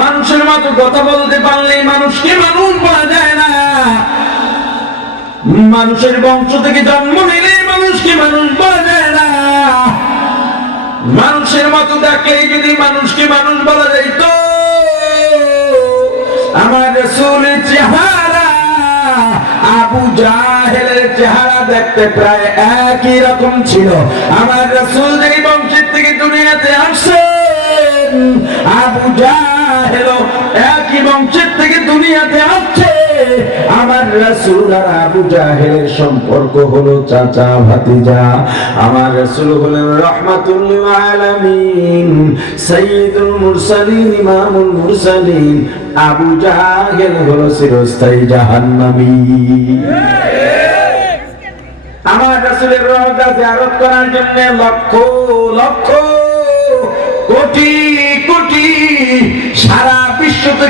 মানুষের মতো কথা বলতে পারলে মানুষকে মানুষ বলা যায় না। মানুষের বংশ থেকে জন্ম নিলে মানুষকে মানুষ বলা যায় না। মানুষের মতো দেখলেই যদি মানুষকে মানুষ বলা যাইত, আমার রসুলের চেহারা, আবু জাহেলের চেহারা দেখতে প্রায় একই রকম ছিল। আমার রসুল যেই বংশের থেকে দুনিয়াতে আসছেন আবু জাহেল একই বংশের থেকে দুনিয়াতে আসছে আমার রাসূল আর আবু জাহেলের সম্পর্ক হলো চাচা ভাতিজা। আমার রাসূল হলেন রাহমাতুল লিল আলামিন, সাইয়্যিদুল মুরসালিন, ইমামুল মুরসালিন। আবু জাহেল হলো চিরস্থায়ী জাহান্নামী। আমার রাসূলের রওজা করার জন্য লক্ষ লক্ষ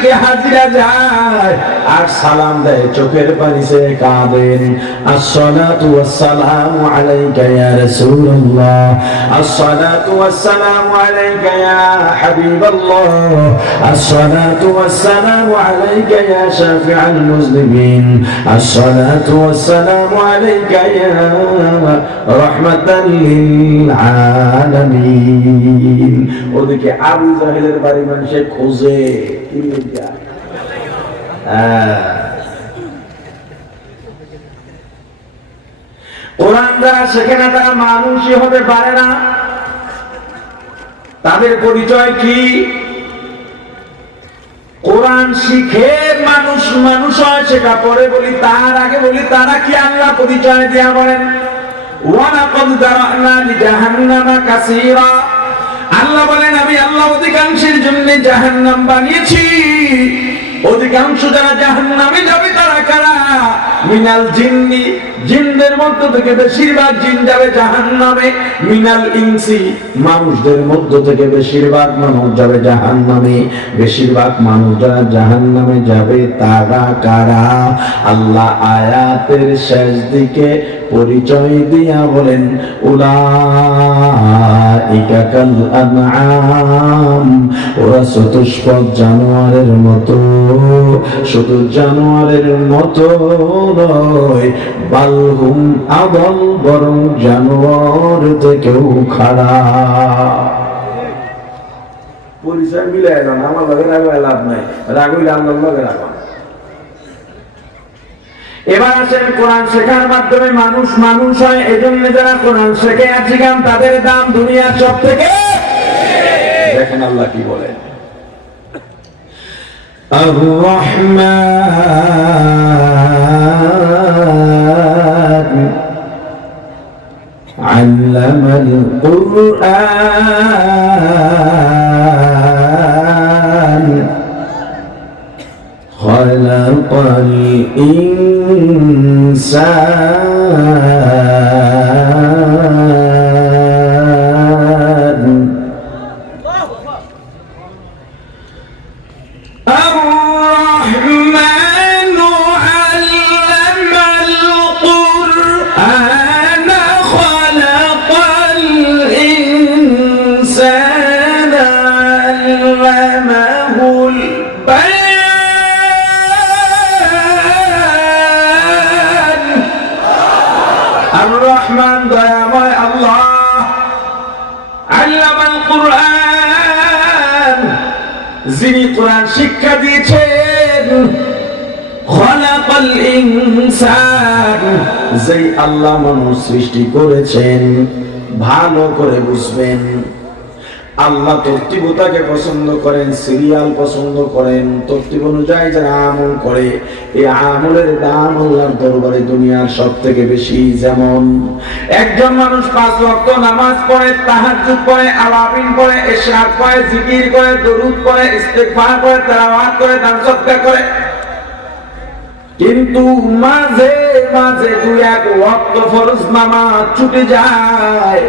থেকে হাজিরা যায় আর সালাম দেয়, চোখের পানি সে কাঁদেন আসসালাতু ওয়াসসালামু আলাইকা ইয়া রাসূলুল্লাহ। আসসালাতু ওয়াসসালামু আলাইকা ইয়া হাবিবাল্লাহ। আসসালাতু ওয়াসসালামু আলাইকা ইয়া শাফিআল মুজলিমিন আসসালাতু ওয়াসসালামু আলাইকা ইয়া লিল আলামিন। ওদিকে আবু জাহেলের বাড়ি মানুষে খোঁজে। হ্যাঁ। কোরআন না তারা মানুষই হতে পারে না। তাদের পরিচয় কি? কোরআন শিখে মানুষ মানুষ হয় সেটা পরে বলি, তার আগে বলি, তারা কি আল্লাহ পরিচয় দেয়া বলেন? ওয়ালাকাদ দারানা লিজাহান্নামা কাসীরা। আল্লাহ অধিকাংশের জন্য জাহান্নাম বানিয়েছি। অধিকাংশ যারা জাহান্নামে যাবে তারা কারা? মিনাল জিন্নি, জিনদের মধ্য থেকে বেশিরভাগ জিন যাবে জাহান্নামে। মিনাল ইনসি, মানুষদের মধ্য থেকে বেশিরভাগ মানুষ যাবে জাহান্নামে। বেশিরভাগ মানুষ যারা জাহান্নামে যাবে, তারা কারা? আল্লাহ আয়াতের শেষ দিকে পরিচয় দিয়া বলেন, উলাইকা কাল ওরা চতুষ্পদ জানোয়ারের মতো, শুধু জানোয়ারের মতো নয় বালহুম আদল বরং জানোয়ার থেকেও খারাপ পরিচয় মিলে এলাম আমার লগে রাগো লাভ নাই রাগইলে আমার লগে রাখো এবার আসেন কোরআন শেখার মাধ্যমে মানুষ মানুষ হয় এই জন্য যারা কোরআন শেখে আজকাল তাদের দাম দুনিয়ার সব থেকে দেখেন আল্লাহ কি বলেন الرحمن علم القرآن خلق الإنسان আর রহমান, দয়াময় আল্লাহ। আল্লামাল কুরআন, যিনি কোরআন শিক্ষা দিয়েছেন। খলাকাল ইনসান, যেই আল্লাহ মানুষ সৃষ্টি করেছেন, ভালো করে বুঝবেন। আল্লাহ তর্তিবতাকে পছন্দ করেন, সিরিয়াল পছন্দ করেন, তর্তিব অনুযায়ী যারা আমল করে, এই আমলের দাম আল্লাহর দরবারে দুনিয়ার সব থেকে বেশি। যেমন, একজন মানুষ পাঁচ ওয়াক্ত নামাজ পড়ে, তাহাজ্জুদ পড়ে, আলামিন পড়ে ইশরাক পড়ে, জিকির করে, দরুদ পড়ে, ইস্তেগফার করে, তেলাওয়াত করে, দান সদকা করে। কিন্তু মাঝে মাঝে দুই এক ওয়াক্ত ফরজ নামাজ ছুটে যায়।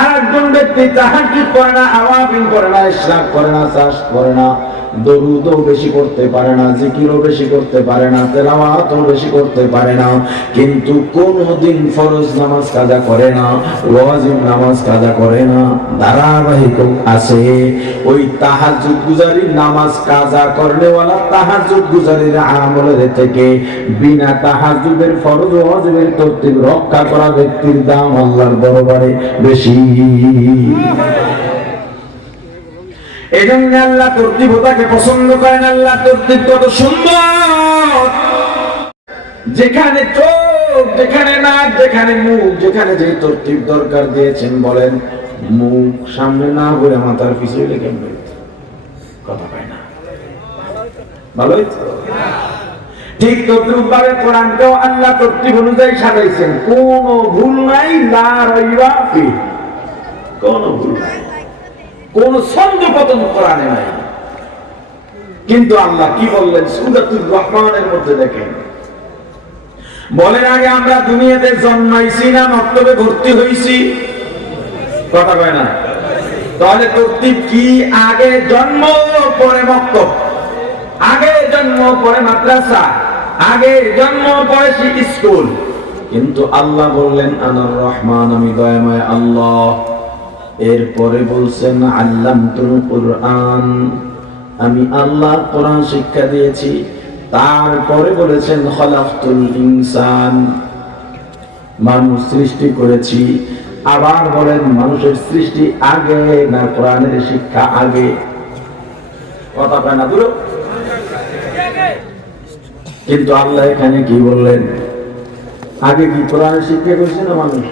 আর একজন ব্যক্তি তাহাজ্জুদ করে না আওয়াবিন করে না, ইসলাম করে না, চাষ করে না। দরুদও বেশি করতে পারে না, জিকিরও বেশি করতে পারে না, তেলাওয়াতও বেশি করতে পারে না। কিন্তু কোনদিন ফরজ নামাজ কাজা করে না, ওয়াজিব নামাজ কাজা করে না। ধারাবাহিক আছে। ওই তাহাজ্জুদ গুজারি নামাজ কাজা করনেওয়ালা তাহাজ্জুদ গুজারির আমলের থেকে বিনা তাহাজ্জুদের ফরজ ওয়াজিবের তরতিব রক্ষা করা ব্যক্তির দাম আল্লাহর দরবারে বেশি। এই আল্লাহ তর্তিবতাকে পছন্দ করেন, আল্লাহ তর্তিব কত সুন্দর। যেখানে চোখ, যেখানে নাক, যেখানে মুখ, যেখানে যে তর্তিব দরকার দিয়েছেন বলেন, মুখ সামনে না বলে মাথার পিছনে লেগে কথা পায় না। ভালোই? ঠিক তদ্রুপ ভাবে কোরআনকেও আল্লাহ তর্তিব অনুযায়ী সাজাইছেন। কোন ভুল নাই রইবা ভুল নাই। কোন ছন্দ পতন কোরআনে নাই। কিন্তু আল্লাহ কি বললেন? সুরাতুর রহমানের মধ্যে দেখেন। বলেন, আগে আমরা দুনিয়াতে জন্মাইছি না, মক্তবে ভর্তি হইছি? কথা কয় না? তাহলে তর্তিব কি আগে জন্ম, পরে মক্তব? আগে জন্ম, পরে মাদ্রাসা? আগে জন্ম, পরে স্কুল? কিন্তু আল্লাহ বললেন, আনার রহমান, আমি দয়াময় আল্লাহ। এরপরে বলছেন আল্লাম কোরআন। আমি আল্লাহ কোরআন শিক্ষা দিয়েছি। তারপরে বলেছেন, খলাফতুল ইনসান। মানুষ সৃষ্টি করেছি। আবার বলেন, মানুষের সৃষ্টি আগে না কোরআনের শিক্ষা আগে? কথা পায় না কিন্তু আল্লাহ এখানে কি বললেন? আগে কি কোরআনের শিক্ষা করছে না মানুষ?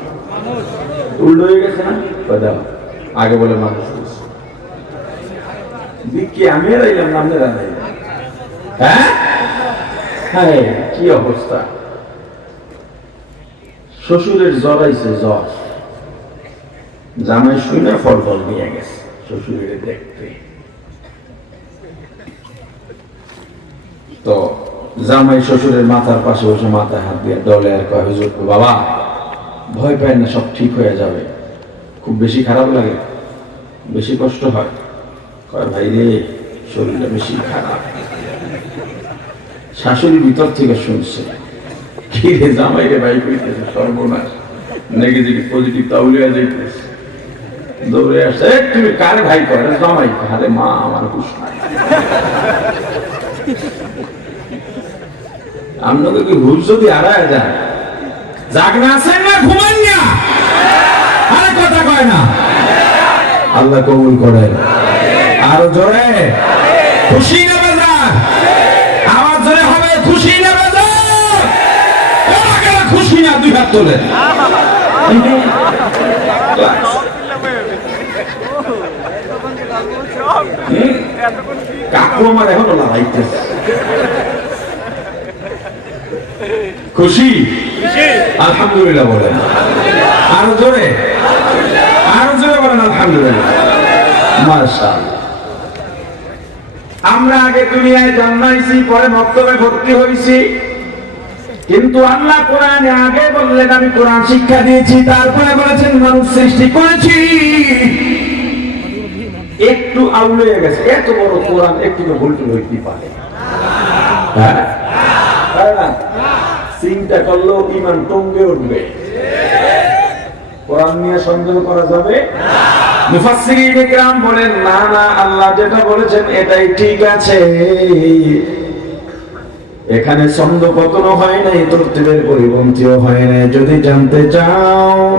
উল্টো হয়ে গেছে না? দাও, আগে বলে মানুষ। কি আমি রাইলাম না আপনারা হ্যাঁ? হ্যাঁ কি অবস্থা? শ্বশুরের জ্বর আইছে জ্বর। জামাই শুনে ফল ফল নিয়ে গেছে শ্বশুরের দেখতে। তো জামাই শ্বশুরের মাথার পাশে বসে মাথায় হাত দিয়ে ডলে আর কয় হুজুর বাবা ভয় পায় না সব ঠিক হয়ে যাবে। খুব বেশি খারাপ লাগে, বেশি কষ্ট হয়। কয়, ভাই রে, শরীরটা বেশি খারাপ। শাশুড়ি ভিতর থেকে শুনছে, কি জামাই রে ভাই কইতেছে, সর্বনাশ। নেগেটিভ, পজিটিভ তাউলিয়া যাইতেছে। দৌড়ে আসছে তুমি কার ভাই করে? জামাই আরে মা, আমার হুশ নাই। আপনাকে কি হুশ যদি হারায় যায়? জাগনা আছেন না ঘুমান না আরে কথা কয় না আল্লাহ কবুল করেন আরও জোরে? খুশি না বাজার আমার জোরে হবে খুশি না কারা কারা খুশি না? দুই হাত তোলেন কাকু আমার এখনও লাগাইতেছে খুশি? আলহামদুলিল্লাহ বলেন। আরও আরও জোরে? বলেন আলহামদুলিল্লাহ। মাশাআল্লাহ। আমরা আগে দুনিয়ায় জন্মাইছি, পরে মক্তবে ভর্তি হয়েছি কিন্তু আল্লাহ কোরআনে আগে বললেন, আমি কোরআন শিক্ষা দিয়েছি, তারপরে বলেছেন, মানুষ সৃষ্টি করেছি। একটু আউল গেছে। এত বড় কোরআন, একটু তো ভুল টুল হইতে পারে? হ্যাঁ? চিন্তা করলেও ইমান টঙ্গে উঠবে। কোরআন নিয়ে সন্দেহ করা যাবে? বলেন, না না, আল্লাহ যেটা বলেছেন এটাই ঠিক আছে। এখানে ছন্দ হয় নাই পরিপন্থীও হয় নাই। যদি জানতে চাও,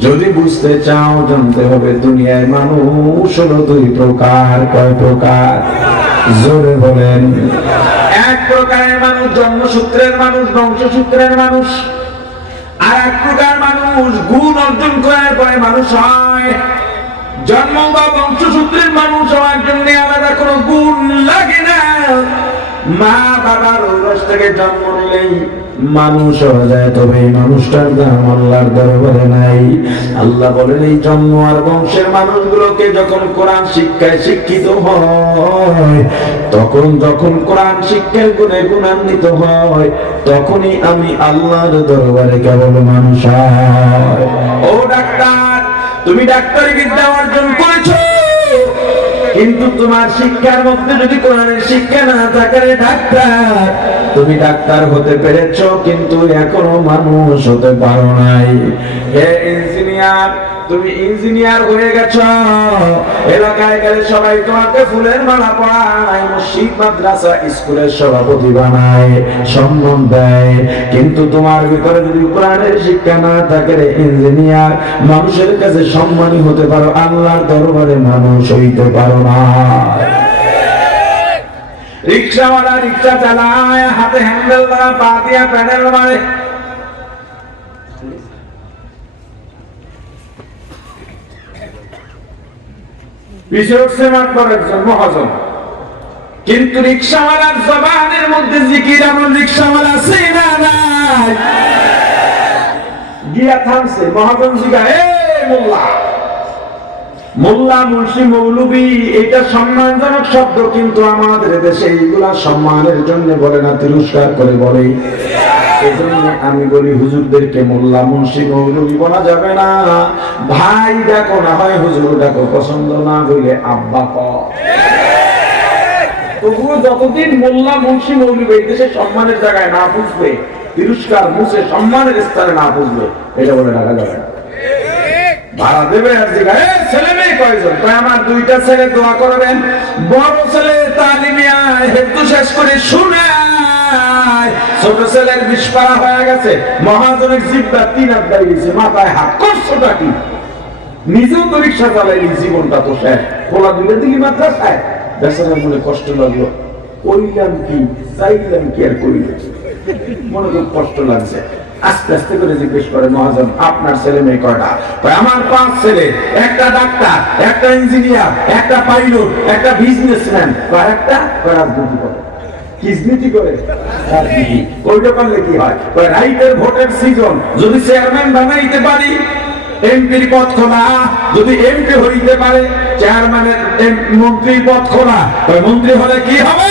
যদি বুঝতে চাও, জানতে হবে দুনিয়ায় মানুষ হলো দুই প্রকার। কয় প্রকার? জোরে বলেন। এক প্রকারের মানুষ জন্মসূত্রের মানুষ, বংশসূত্রের মানুষ। আর এক প্রকার মানুষ গুণ অর্জন করার পরে মানুষ হয়। জন্ম বা বংশসূত্রের মানুষ হওয়ার জন্য আলাদা কোনো গুণ লাগে না। মা বাবার থেকে জন্ম নিলেই মানুষ হয়ে যায়, তবে মানুষটার দাম আল্লাহর দরবারে নাই। আল্লাহ বলেন, এই জন্ম আর বংশের মানুষগুলোকে যখন কোরআন শিক্ষায় শিক্ষিত হয়, তখন যখন কোরআন গুণে গুণান্বিত হয়, তখনই আমি আল্লাহর দরবারে কেবল মানুষ হয়। ও ডাক্তার, তুমি ডাক্তারি বিদ্যা অর্জন করেছ? কিন্তু তোমার শিক্ষার মধ্যে যদি কোরআনের শিক্ষা না থাকে ডাক্তার, তুমি ডাক্তার হতে পেরেছ, কিন্তু এখনও মানুষ হতে পারো নাই। হে ইঞ্জিনিয়ার তুমি ইঞ্জিনিয়ার হয়ে গেছ। এলাকায় গেলে সবাই তোমাকে ফুলের মালা পড়ায় মসজিদ, মাদ্রাসা, স্কুলের সভাপতি বানায়, সম্মান দেয়। কিন্তু তোমার ভিতরে যদি কোরআনের শিক্ষা না থাকে রে ইঞ্জিনিয়ার, মানুষের কাছে সম্মানী হতে পারো, আল্লাহর দরবারে মানুষ হইতে পারো না। রিক্সাওয়ালা রিক্সা চালায়, হাতে হ্যান্ডেল দ্বারা পা দিয়া প্যাডেল মারে। পিছিয়ে উঠছে মাত্র মহাজন। কিন্তু রিক্সাওয়ালার জবানের মধ্যে জিকির এমন রিক্সাওয়ালা আছে না গিয়া থামছে, মহাজন জিগা এ মোল্লা মোল্লা মুন্সি মৌলবি, এটা সম্মানজনক শব্দ, কিন্তু আমাদের দেশে এইগুলা সম্মানের জন্য বলে না, তিরস্কার করে বলে। আমি বলি, হুজুরদেরকে মোল্লা মুন্সি মৌলবি বলা যাবে না। ভাই ডাকো, না হয় হুজুর ডাকো, পছন্দ না হইলে আব্বা তবুও যতদিন মোল্লা মুন্সি মৌলবি এই দেশে সম্মানের জায়গায় না বুঝবে তিরস্কার মুছে, সম্মানের স্থানে না বুঝবে এটা বলে ডাকা যাবে না। ভাড়া দেবে আর জিজ্ঞাসা, "এ, ছেলে মেয়ে কয়জন? কয় আমার দুইটা ছেলে দোয়া করবেন। বড় ছেলে তালিমিয়া হেতু শেষ করে শুনে ছোট ছেলের হয়ে গেছে মহাজনের জিব্বা তিন আড্ডাই গেছে মাথায় হাত। করছোটা কি? নিজেও তো রিক্সা চালাইলি জীবনটা তো শেষ। পোলা দুলে দিলি মাদ্রাসায়? বেচারার মনে কষ্ট লাগল। কইলাম কি চাইলাম কি আর কইলাম মনে খুব কষ্ট লাগছে। আস্তে আস্তে করে জিজ্ঞেস করে, মহাজন, আপনার ছেলে মেয়ে কয়টা? আমার পাঁচ ছেলে, একটা ডাক্তার, একটা ইঞ্জিনিয়ার, একটা পাইলট, একটা বিজনেসম্যান কয়, একটা? রাজনীতি করে। কিজনীতি করে? ওইটা করলে কি রাইটের ভোটের সিজন যদি চেয়ারম্যান বানাইতে পারি এমপির পদ খোলা। যদি এমপি হইতে পারে চেয়ারম্যানের মন্ত্রীর পদ খোলা। মন্ত্রী হলে কি হবে?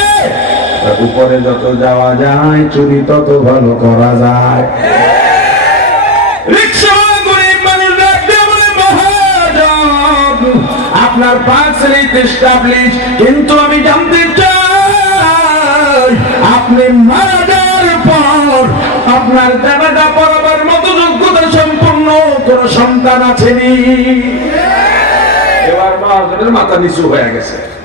উপরে যত যাওয়া যায় চুরি তত ভালো করা যায়। রিক্সাওয়ালা গরিব মানুষ ডাকতে বলে, "মহাজন, আপনার পার্সেলিট এস্টাবলিশ কিন্তু আমি জানতে চাই আপনি মারা যাওয়ার পর আপনার জানাজা পড়াবার মতো যোগ্যতা সম্পন্ন কোন সন্তান আছেনি? এবার মহাজনের মাথা নিচু হয়ে গেছে।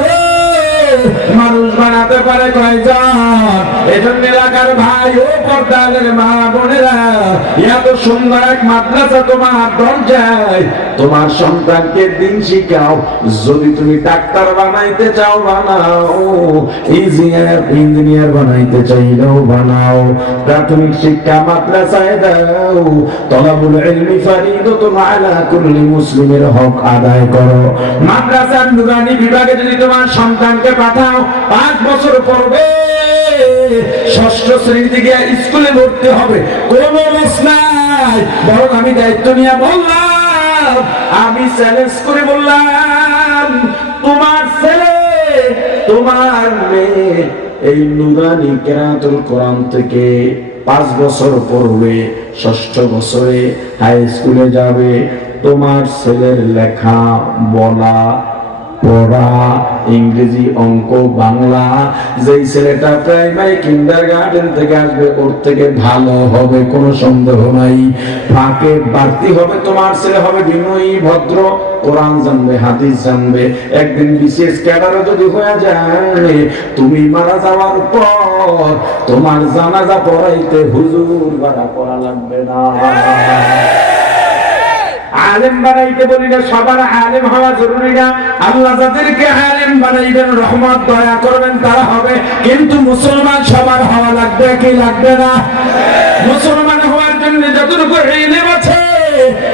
মানুষ বানাতে পারে কয়জন? এজন্য এলাকার ভাই ও পর্দালের মা বোনেরা, এত সুন্দর এক মাদ্রাসা তোমার দরজায়। তোমার সন্তানকে দিন শিখাও, যদি তুমি ডাক্তার বানাইতে চাও, বানাও। ইঞ্জিনিয়ার ইঞ্জিনিয়ার বানাইতে চাইলেও বানাও। প্রাথমিক শিক্ষা মাদ্রাসায় দাও। তলাবুল ইলমি ফারিদাতুন আলা কুল্লি মুসলিমের হক আদায় করো। মাদ্রাসার নুরানি বিভাগে যদি তোমার সন্তানকে পাঠাও পাঁচ বছর পড়বে। ষষ্ঠ শ্রেণি থেকে স্কুলে ভর্তি হবে। কোনো লস নাই। বরং আমি দায়িত্ব নিয়ে বললাম, আমি চ্যালেঞ্জ করে বললাম, তোমার ছেলে, তোমার মেয়ে, এই নুরানি কেরাতুল কোরআন থেকে পাঁচ বছর পড়বে, ষষ্ঠ বছরে হাই স্কুলে যাবে। তোমার ছেলের লেখা বলা পড়া, ইংরেজি অঙ্ক, বাংলা, যেই ছেলেটা প্রাইমারি কিন্ডার গার্ডেন থেকে আসবে, ওর থেকে ভালো হবে, কোনো সন্দেহ নাই। ফাঁকে বাড়তি হবে, তোমার ছেলে হবে বিনয়ী, ভদ্র, কোরআন জানবে, হাদিস জানবে। একদিন বিশেষ ক্যাডারে যদি হয়ে যায়, তুমি মারা যাওয়ার পর তোমার জানাজা পড়াইতে হুজুর বাড়া পড়া লাগবে না। আলেম বানাইতে বলি না, সবার আলেম হওয়া জরুরি না। আল্লাহ যাদেরকে আলেম বানাইবেন, রহমত, দয়া করবেন, তারা হবে। কিন্তু মুসলমান সবার হওয়া লাগবে কি লাগবে না? মুসলমান হওয়ার জন্য যতটুকু ইলম আছে,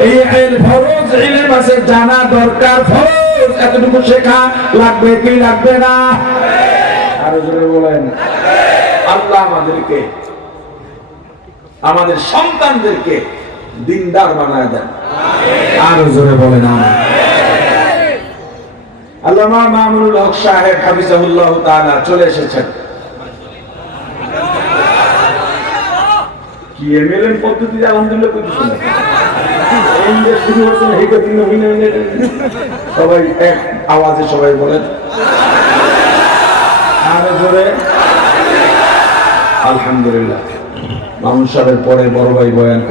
এই ফরজ, ইলম আছে, জানা দরকার ফরজ, এতটুকু শেখা লাগবে কি লাগবে না? আরও জোরে বলেন। আল্লাহ আমাদেরকে, আমাদের সন্তানদেরকে দিনদার বানায় দেন। আরও জোরে আল্লামা মামুনুল হক সাহেব হাফিজাহুল্লাহ তাআলা চলে এসেছেন। কি এমএলএম আলহামদুলিল্লাহ। সবাই এক আওয়াজে সবাই বলেন। জোরে। আলহামদুলিল্লাহ। মামুন সাহেবের পরে বড় ভাই বয়ান